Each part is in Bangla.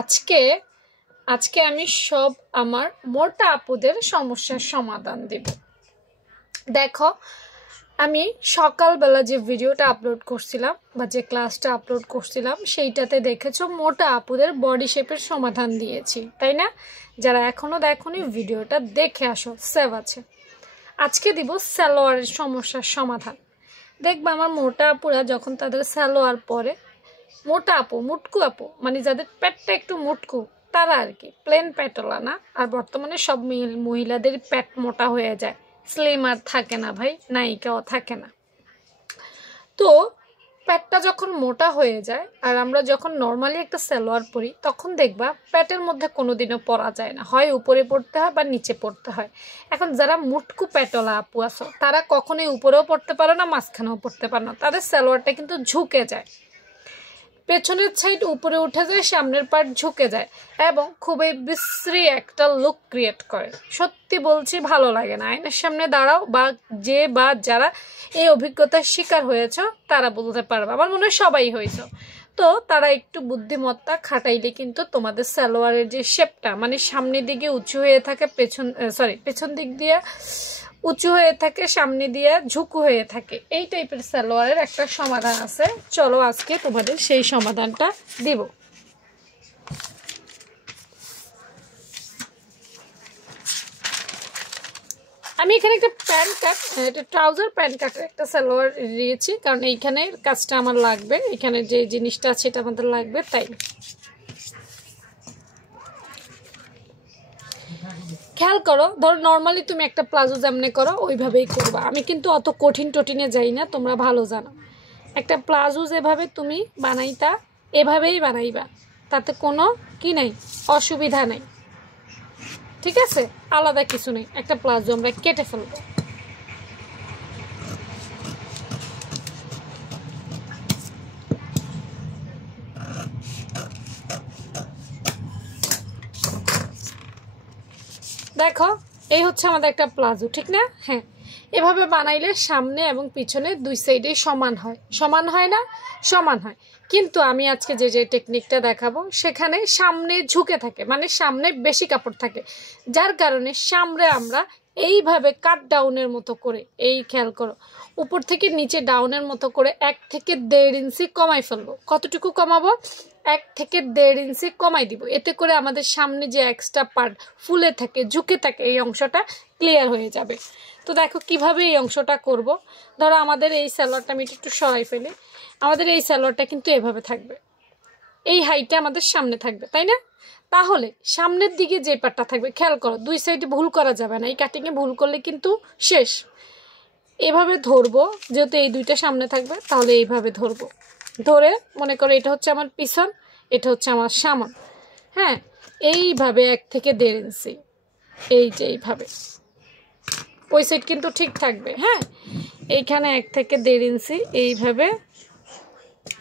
আজকে আজকে আমি সব আমার মোটা আপুদের সমস্যার সমাধান দেব। দেখো, আমি সকালবেলা যে ভিডিওটা আপলোড করছিলাম বা যে ক্লাসটা আপলোড করছিলাম সেইটাতে দেখেছো মোটা আপুদের বডি শেপের সমাধান দিয়েছি, তাই না? যারা এখনো দেখোনি ভিডিওটা দেখে আসো, সেভ আছে। আজকে দিব সালোয়ারের সমস্যার সমাধান। দেখবা আমার মোটা আপুরা যখন তাদের সালোয়ার পরে, মোটা আপু মুটকু আপু মানে যাদের পেটটা একটু মুটকু তারা আর কি, প্লেন পেটওয়ালা না। আর বর্তমানে সব মহিলাদের পেট মোটা হয়ে যায়, স্লিম আর থাকে না ভাই, নায়িকাও থাকে না। তো পেটটা যখন মোটা হয়ে যায় আর আমরা যখন নর্মালি একটা সালোয়ার পরি তখন দেখবা পেটের মধ্যে কোনোদিনও পরা যায় না, হয় উপরে পড়তে হয় বা নিচে পড়তে হয়। এখন যারা মুটকু পেটওয়ালা আপু আছো তারা কখনোই উপরেও পড়তে পারে না, মাঝখানেও পড়তে পারে না, তাদের সালোয়ারটা কিন্তু ঝুঁকে যায়, পেছনের সাইড উপরে উঠে যায়, সামনের পার্ট ঝুঁকে যায় এবং খুবই বিশ্রী একটা লুক ক্রিয়েট করে। সত্যি বলছি, ভালো লাগে না। আয়নার সামনে দাঁড়াও বা যারা এই অভিজ্ঞতার শিকার হয়েছ তারা বলতে পারবে, আমার মনে হয় সবাই হয়েছ। তো তারা একটু বুদ্ধিমত্তা খাটাইলে কিন্তু তোমাদের সালোয়ারের যে শেপটা মানে সামনের দিকে উঁচু হয়ে থাকে, পেছন দিক দিয়ে উঁচু হয়ে থাকে, সামনে দিয়ে ঝুঁকু হয়ে থাকে, এই টাইপের সালোয়ারের একটা সমাধান আছে। চলো আজকে তোমাদের সেই সমাধানটা দিব। আমি এখানে একটা প্যান্ট কাট, একটা ট্রাউজার প্যান্ট কাটের একটা সালোয়ার দিয়েছি, কারণ এইখানে কাজটা আমার লাগবে, এখানে যে জিনিসটা আছে এটা আমাদের লাগবে, তাই। খেয়াল করো, ধরো নর্মালি তুমি একটা প্লাজো যেমনি করো ওইভাবেই করবা। আমি কিন্তু অত কঠিন টঠিনে যাই না, তোমরা ভালো জানো। একটা প্লাজো যেভাবে তুমি বানাইতা এভাবেই বানাইবা, তাতে কোনো কি নাই, অসুবিধা নেই, ঠিক আছে? আলাদা কিছু নেই। একটা প্লাজো আমরা কেটে ফেলবো। দেখো, এই হচ্ছে আমাদের একটা প্লাজো, ঠিক না? হ্যাঁ, এভাবে বানাইলে সামনে এবং পিছনে দুই সাইডে সমান হয়। সমান হয় না? সমান হয়। কিন্তু আমি আজকে যে টেকনিকটা দেখাবো সেখানে সামনে ঝুঁকে থাকে, মানে সামনে বেশি কাপড় থাকে, যার কারণে সামনে আমরা এইভাবে কাট ডাউনের মতো করে, এই খেয়াল করো, উপর থেকে নিচে ডাউনের মতো করে 1 থেকে 1.5 ইঞ্চি কমাই ফেলবো। কতটুকু কমাবো? 1 থেকে 1.5 ইঞ্চি কমাই দিব। এতে করে আমাদের সামনে যে এক্সট্রা পার্ট ফুলে থাকে, ঝুঁকে থাকে, এই অংশটা ক্লিয়ার হয়ে যাবে। তো দেখো কিভাবে এই অংশটা করব। ধরো আমাদের এই সালোয়ারটা আমি একটু সরাই ফেলি। আমাদের এই সালোয়ারটা কিন্তু এভাবে থাকবে, এই হাইটটা আমাদের সামনে থাকবে, তাই না? তাহলে সামনের দিকে যে পার্টটা থাকবে, খেয়াল করো, দুই সাইডে ভুল করা যাবে না। এই কাটিংয়ে ভুল করলে কিন্তু শেষ। এভাবে ধরবো, যেহেতু এই দুইটা সামনে থাকবে তাহলে এইভাবে ধরবো। ধরে মনে করো এটা হচ্ছে আমার পিছন, এটা হচ্ছে আমার সামন। হ্যাঁ, এইভাবে 1 থেকে 1.5 ইঞ্চি, এই যে এইভাবে, ওই সাইড কিন্তু ঠিক থাকবে। হ্যাঁ, এইখানে 1 থেকে 1.5 ইঞ্চি এইভাবে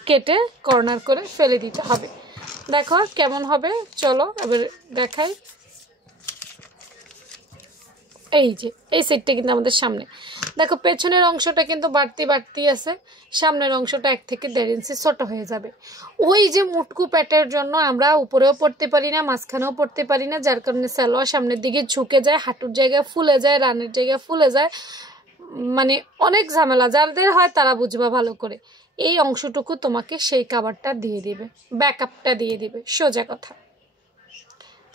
কেটে কর্নার করে ফেলে দিতে হবে। দেখো কেমন হবে, চলো এবার দেখাই। এই যে এই সাইডটা কিন্তু আমাদের সামনে, দেখো পেছনের অংশটা কিন্তু বাড়তি আছে, সামনের অংশটা 1 থেকে 1.5 ইঞ্চি ছোট হয়ে যাবে। ওই যে মুটকু প্যাটের জন্য আমরা উপরেও পড়তে পারি না, মাঝখানেও পড়তে পারি না, যার কারণে সালোয়ার সামনের দিকে ঝুঁকে যায়, হাঁটুর জায়গায় ফুলে যায়, রানের জায়গায় ফুলে যায়, মানে অনেক ঝামেলা। যাদের হয় তারা বুঝবা ভালো করে। এই অংশটুকু তোমাকে সেই কাভারটা দিয়ে দিবে, ব্যাকআপটা দিয়ে দিবে, সোজা কথা।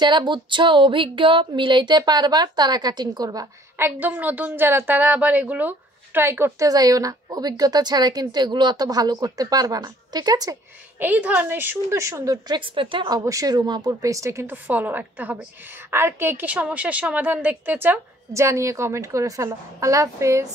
যারা বুঝছো, অভিজ্ঞ, মিলাইতে পারবা তারা কাটিং করবা। একদম নতুন যারা, তারা আবার এগুলো ট্রাই করতে যাইও না, অভিজ্ঞতা ছাড়া কিন্তু এগুলো অত ভালো করতে পারবা না, ঠিক আছে? এই ধরনের সুন্দর সুন্দর ট্রিক্স পেতে অবশ্যই রুমাপুর পেজটা কিন্তু ফলো রাখতে হবে। আর কে কি সমস্যার সমাধান দেখতে চাও জানিয়ে কমেন্ট করে ফেলো। আল্লাহ হাফেজ।